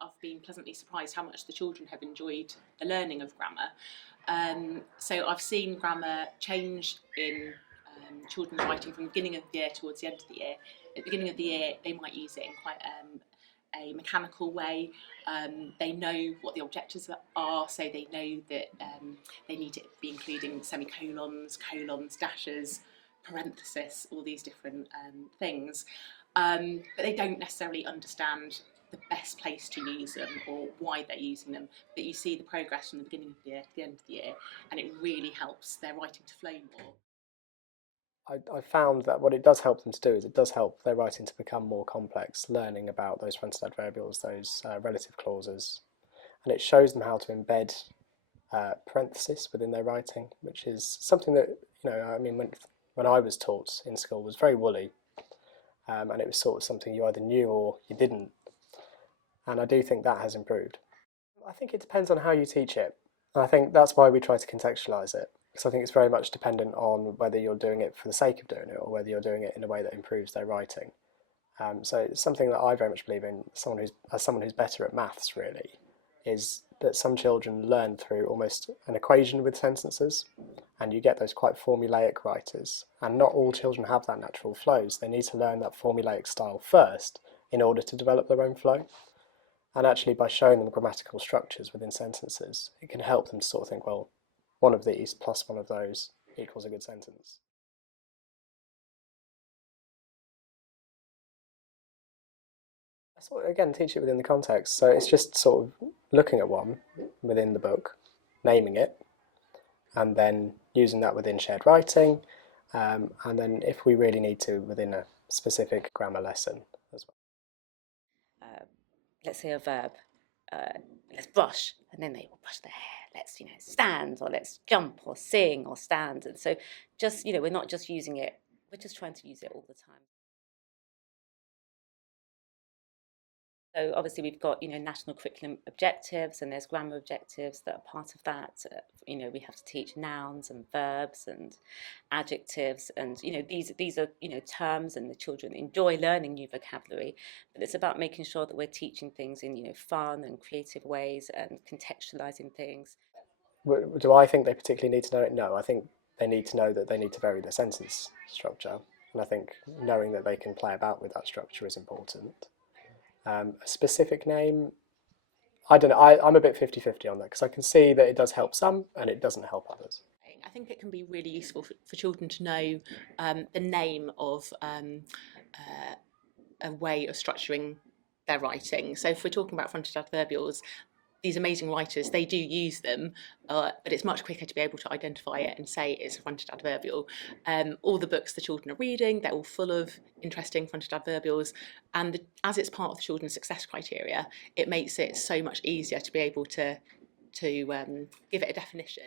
I've been pleasantly surprised how much the children have enjoyed the learning of grammar. So I've seen grammar change in children's writing from the beginning of the year towards the end of the year. At the beginning of the year, they might use it in quite a mechanical way. They know what the objectives are, so they know that they need to be including semicolons, colons, dashes, parenthesis, all these different things. But they don't necessarily understand the best place to use them or why they're using them. But you see the progress from the beginning of the year to the end of the year, and it really helps their writing to flow more. I found that what it does help them to do is it does help their writing to become more complex, learning about those fronted adverbials, those relative clauses, and it shows them how to embed parenthesis within their writing, which is something that, I mean, when I was taught in school was very woolly, and it was sort of something you either knew or you didn't, and I do think that has improved. I think it depends on how you teach it, and I think that's why we try to contextualise it. Because I think it's very much dependent on whether you're doing it for the sake of doing it or whether you're doing it in a way that improves their writing. So it's something that I very much believe in, as someone who's better at maths really, is that some children learn through almost an equation with sentences, and you get those quite formulaic writers, and not all children have that natural flow, so they need to learn that formulaic style first in order to develop their own flow. And actually by showing them grammatical structures within sentences, it can help them sort of think, well, one of these plus one of those equals a good sentence. I sort of, again, teach it within the context. So it's just sort of looking at one within the book, naming it, and then using that within shared writing, and then if we really need to, within a specific grammar lesson as well. Let's say a verb, let's brush, and then they will brush their hair. Let's, stand, or let's jump, or sing, or stand. And so just, we're not just using it, we're just trying to use it all the time. So obviously we've got, national curriculum objectives, and there's grammar objectives that are part of that. We have to teach nouns and verbs and adjectives, and these are terms, and the children enjoy learning new vocabulary. But it's about making sure that we're teaching things in fun and creative ways and contextualizing things. Do I think they particularly need to know it? No, I think they need to know that they need to vary their sentence structure, and I think knowing that they can play about with that structure is important. A specific name, I don't know, I'm a bit 50-50 on that, because I can see that it does help some and it doesn't help others. I think it can be really useful for children to know the name of a way of structuring their writing. So if we're talking about fronted adverbials, these amazing writers, they do use them, but it's much quicker to be able to identify it and say it's a fronted adverbial. All the books the children are reading, they're all full of interesting fronted adverbials, and as it's part of the children's success criteria, it makes it so much easier to be able to give it a definition.